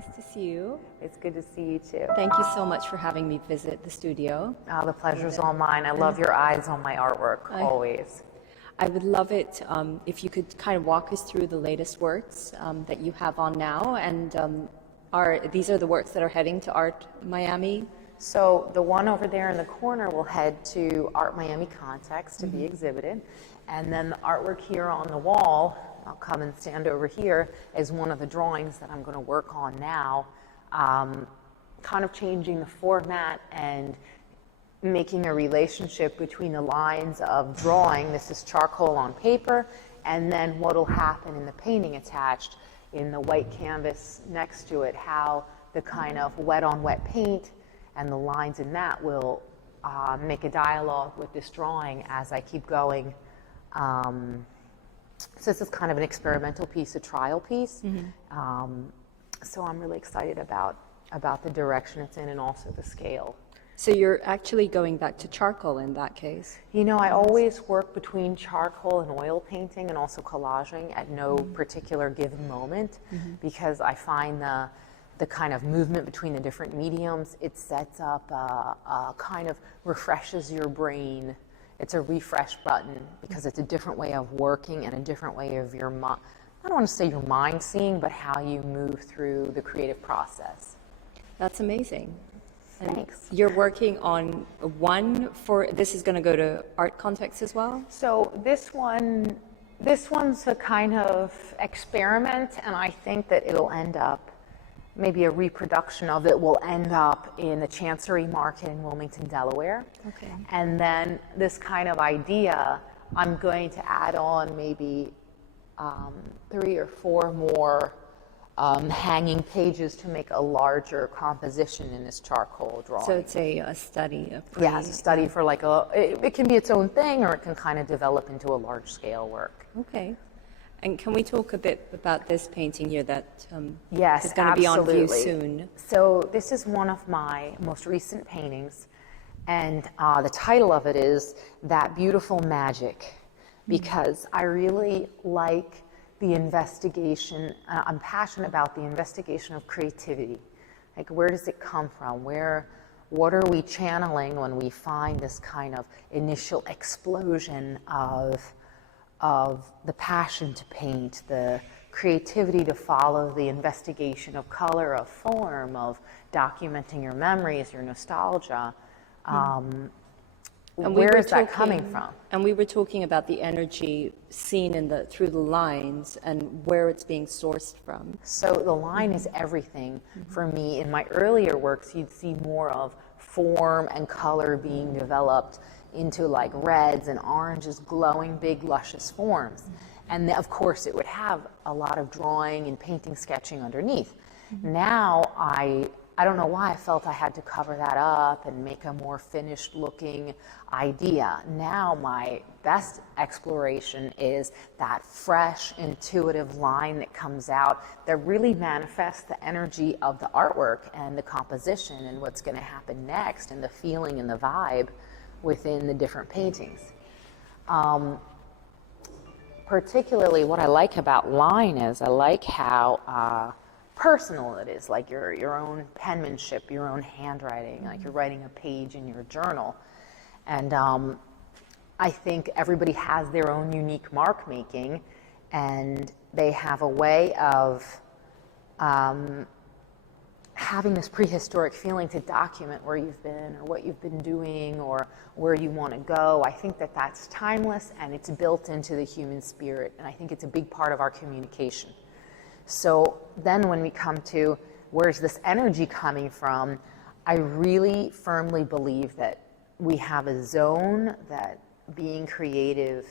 Nice to see you. It's good to see you too. Thank you so much for having me visit the studio. Oh, the pleasure's all mine. I love your eyes on my artwork, always. I would love it if you could kind of walk us through the latest works that you have on now, and these are the works that are heading to Art Miami. So the one over there in the corner will head to Art Miami Context to be exhibited, and then the artwork here on the wall, I'll come and stand over here, is one of the drawings that I'm going to work on now, kind of changing the format and making a relationship between the lines of drawing. This is charcoal on paper, and then what will happen in the painting attached in the white canvas next to it, how the kind of wet on wet paint and the lines in that will make a dialogue with this drawing as I keep going. So this is kind of an experimental piece, a trial piece. So I'm really excited about the direction it's in and also the scale. So you're actually going back to charcoal in that case? You know, I always work between charcoal and oil painting and also collaging at no particular given moment, because I find the kind of movement between the different mediums, it sets up, kind of refreshes your brain. It's a refresh button because it's a different way of working and a different way of your mind. I don't want to say your mind seeing, but how you move through the creative process. That's amazing. Thanks. And you're working on this is going to go to Art Context as well? So this one's a kind of experiment, and I think that it'll end up, maybe a reproduction of it will end up in the Chancery Market in Wilmington, Delaware. Okay. And then this kind of idea, I'm going to add on maybe 3 or 4 more hanging pages to make a larger composition in this charcoal drawing. So it's a study. Yeah, it's a study for like it can be its own thing, or it can kind of develop into a large scale work. Okay. And can we talk a bit about this painting here that yes, is going to be on view absolutely. soon? So this is one of my most recent paintings, and the title of it is That Beautiful Magic, because I really like the investigation. I'm passionate about the investigation of creativity. Like, where does it come from? What are we channeling when we find this kind of initial explosion of the passion to paint, the creativity to follow the investigation of color, of form, of documenting your memories, your nostalgia. Where is that coming from? And we were talking about the energy seen through the lines and where it's being sourced from. So the line is everything for me. In my earlier works, you'd see more of form and color being developed into like reds and oranges, glowing, big, luscious forms. And of course, it would have a lot of drawing and painting, sketching underneath. Now, I don't know why I felt I had to cover that up and make a more finished looking idea. Now my best exploration is that fresh, intuitive line that comes out that really manifests the energy of the artwork and the composition and what's going to happen next and the feeling and the vibe within the different paintings. Particularly what I like about line is I like how personal it is, like your own penmanship, your own handwriting, like you're writing a page in your journal. And I think everybody has their own unique mark making, and they have a way of having this prehistoric feeling to document where you've been or what you've been doing or where you want to go. I think that that's timeless and it's built into the human spirit, and I think it's a big part of our communication. So then when we come to where's this energy coming from, I really firmly believe that we have a zone that being creative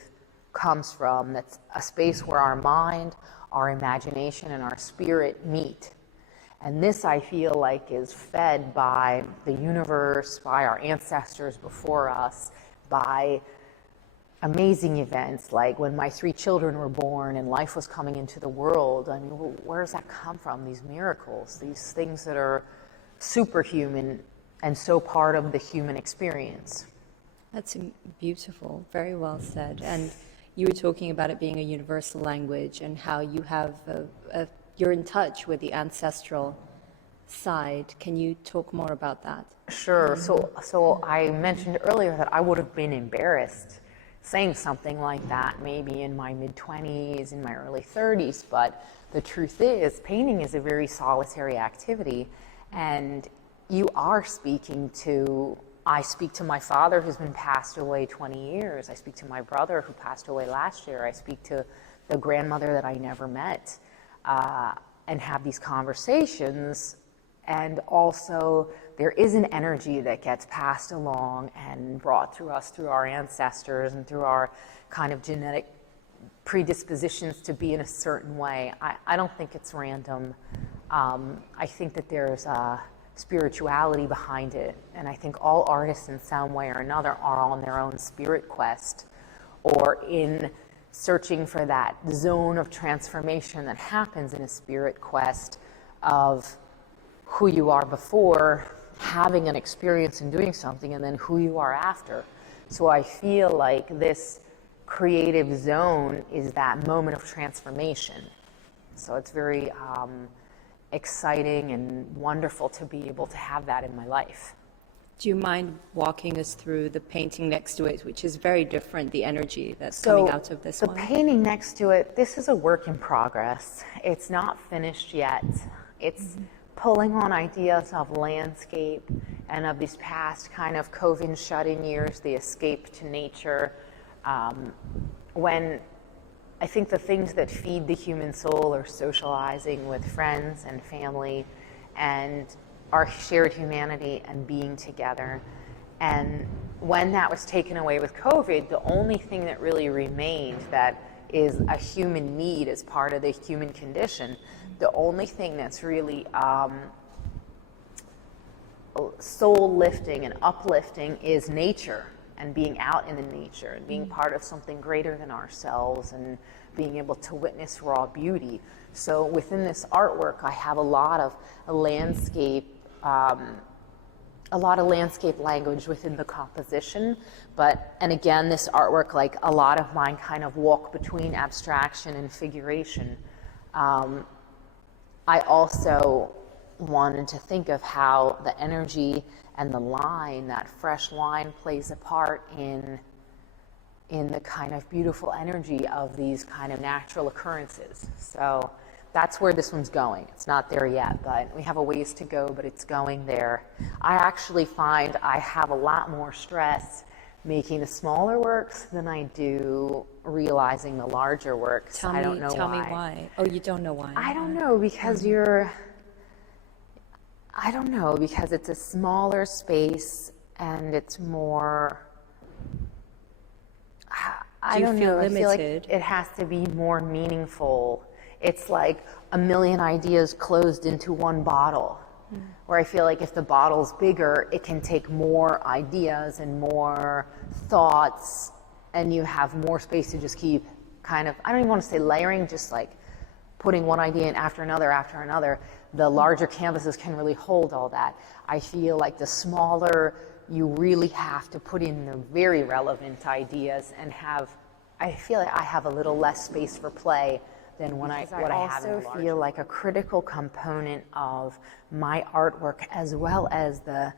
comes from, that's a space where our mind, our imagination, and our spirit meet. And this, I feel like, is fed by the universe, by our ancestors before us, by amazing events like when my 3 children were born and life was coming into the world. I mean, where does that come from? These miracles, these things that are superhuman and so part of the human experience. That's beautiful. Very well said. And you were talking about it being a universal language and how you have you're in touch with the ancestral side. Can you talk more about that? Sure. So I mentioned earlier that I would have been embarrassed saying something like that maybe in my mid-20s, in my early 30s, but the truth is painting is a very solitary activity, and you are speaking to, I speak to my father who's been passed away 20 years, I speak to my brother who passed away last year, I speak to the grandmother that I never met, and have these conversations. And also, there is an energy that gets passed along and brought through us through our ancestors and through our kind of genetic predispositions to be in a certain way. I don't think it's random. I think that there's a spirituality behind it. And I think all artists in some way or another are on their own spirit quest or in searching for that zone of transformation that happens in a spirit quest of who you are before having an experience and doing something, and then who you are after. So I feel like this creative zone is that moment of transformation. So it's very exciting and wonderful to be able to have that in my life. Do you mind walking us through the painting next to it, which is very different, the energy that's coming out of this one? The painting next to it, this is a work in progress. It's not finished yet. It's pulling on ideas of landscape and of these past kind of COVID shut-in years, the escape to nature. When I think the things that feed the human soul are socializing with friends and family and our shared humanity and being together. And when that was taken away with COVID, the only thing that really remained that is a human need as part of the human condition, the only thing that's really soul lifting and uplifting is nature and being out in the nature and being part of something greater than ourselves and being able to witness raw beauty. So within this artwork, I have a lot of landscape language within the composition, and again, this artwork, like a lot of mine, kind of walk between abstraction and figuration. I also wanted to think of how the energy and the line, that fresh line, plays a part in the kind of beautiful energy of these kind of natural occurrences. So that's where this one's going. It's not there yet, but we have a ways to go, but it's going there. I actually find I have a lot more stress making the smaller works than I do realizing the larger works. I don't know why. Tell me why. Oh, you don't know why? I don't know, because because it's a smaller space and it's more, I don't know. I feel like it has to be more meaningful. It's like a million ideas closed into one bottle, where I feel like if the bottle's bigger, it can take more ideas and more thoughts, and you have more space to just keep kind of, I don't even want to say layering, just like putting one idea in after another. The larger canvases can really hold all that. I feel like the smaller, you really have to put in the very relevant ideas and I feel like I have a little less space for play than what I have in the larger. I also feel like a critical component of my artwork, as well as the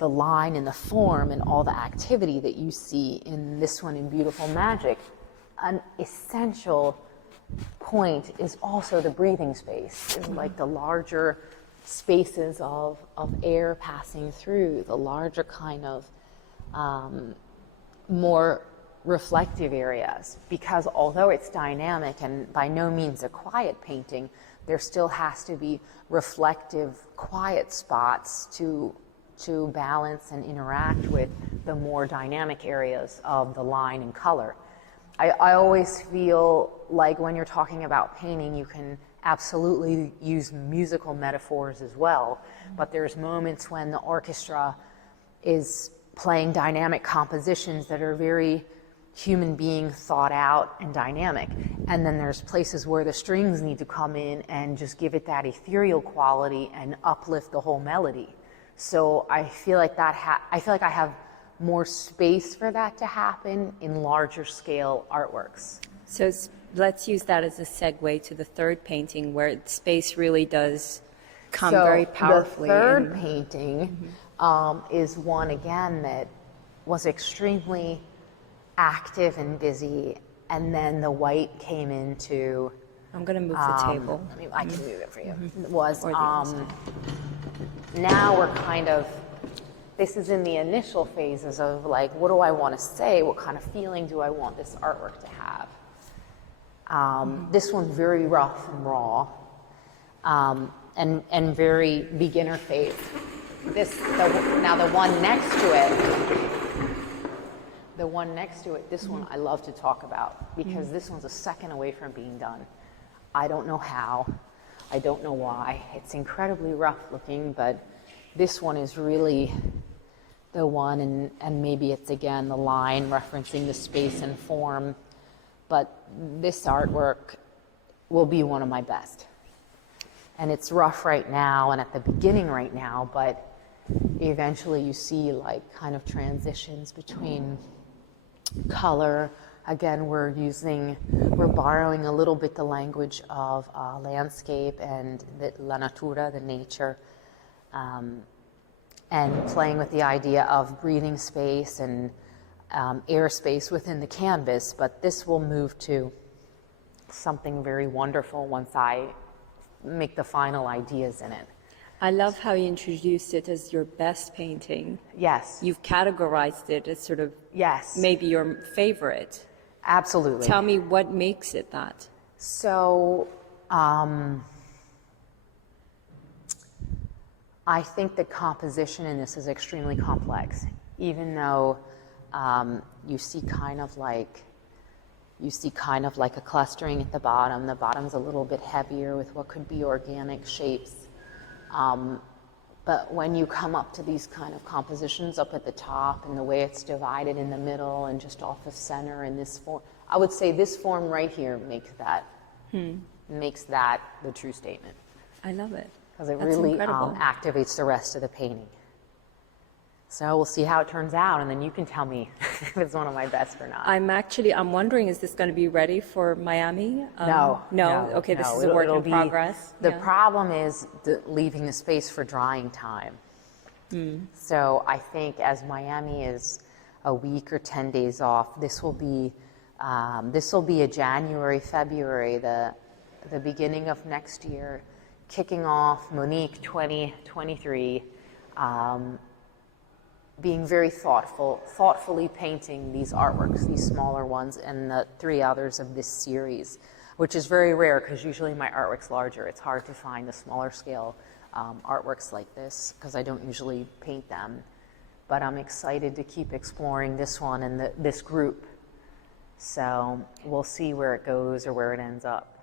line and the form and all the activity that you see in this one in Beautiful Magic, an essential point is also the breathing space. It's like the larger spaces of air passing through, the larger kind of more reflective areas, because although it's dynamic and by no means a quiet painting, there still has to be reflective, quiet spots to balance and interact with the more dynamic areas of the line and color. I always feel like when you're talking about painting, you can absolutely use musical metaphors as well, but there's moments when the orchestra is playing dynamic compositions that are very human being thought out and dynamic. And then there's places where the strings need to come in and just give it that ethereal quality and uplift the whole melody. So I feel like I have more space for that to happen in larger scale artworks. So let's use that as a segue to the third painting, where space really does come So very powerfully. the third in. painting is one again that was extremely active and busy, and then the white came into. I'm going to move the table. I mean, I can move it for you. Was Or the other side. now we're kind of. This is in the initial phases of like, what do I want to say? What kind of feeling do I want this artwork to have? This one's very rough and raw, and very beginner phase. Now the one next to it, this one I love to talk about because this one's a second away from being done. I don't know how, I don't know why. It's incredibly rough looking, but this one is really the one, and maybe it's again the line referencing the space and form, but this artwork will be one of my best. And it's rough right now and at the beginning right now, but eventually you see like kind of transitions between color. Again, we're borrowing a little bit the language of landscape and la natura, the nature, and playing with the idea of breathing space and airspace within the canvas. But this will move to something very wonderful once I make the final ideas in it. I love how you introduced it as your best painting. Yes. You've categorized it as sort of Yes. maybe your favorite. Absolutely. Tell me what makes it that. So, I think the composition in this is extremely complex, even though you see kind of like a clustering at the bottom. The bottom's a little bit heavier with what could be organic shapes. But when you come up to these kind of compositions up at the top and the way it's divided in the middle and just off the center in this form, I would say this form right here makes that the true statement. I love it. Because it That's really incredible. activates the rest of the painting. So we'll see how it turns out, and then you can tell me if it's one of my best or not. I'm wondering, is this going to be ready for Miami? No. Okay, this is a It'll- work it'll in be- progress. The Yeah. problem is leaving the space for drying time. So I think as Miami is a week or 10 days off, this will be a January, February, the beginning of next year, kicking off Monique 2023. Being very thoughtfully painting these artworks, these smaller ones, and the 3 others of this series, which is very rare because usually my artwork's larger. It's hard to find the smaller scale artworks like this because I don't usually paint them. But I'm excited to keep exploring this one and this group. So we'll see where it goes or where it ends up.